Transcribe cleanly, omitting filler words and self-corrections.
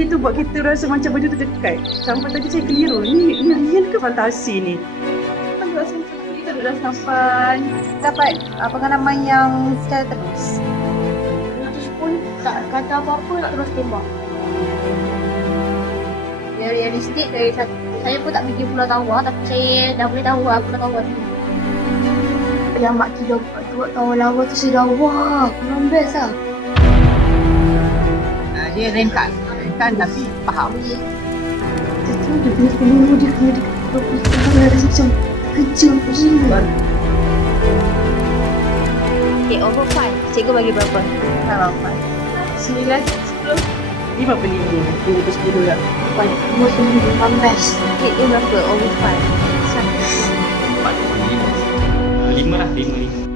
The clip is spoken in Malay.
Itu buat kita rasa macam benda tu dekat. Sampai tadi saya keliru. Ni real ke fantasi ni? Kan rasa macam kita duduk dalam sampan. Dapat pengalaman yang secara terus. Terus pun tak kata apa-apa, nak terus tembak. Dia realistik dari satu. Saya pun tak pergi Pulau Tawar, tapi saya dah boleh tahu Pulau Tawar tu. Yang mak kita buat Tawar lawa tu saya dah wah, memang best lah. Dia rentan tapi faham. Dia tu dia punya peluru dia kena dekat dia rasa macam kejam gila. Okay, over 5. Cikgu bagi berapa? Kalau 9, 10. 55. 10 lah. Buat sendiri memang best. Cikgu berapa? Over 5. 4, 5 lah, 5.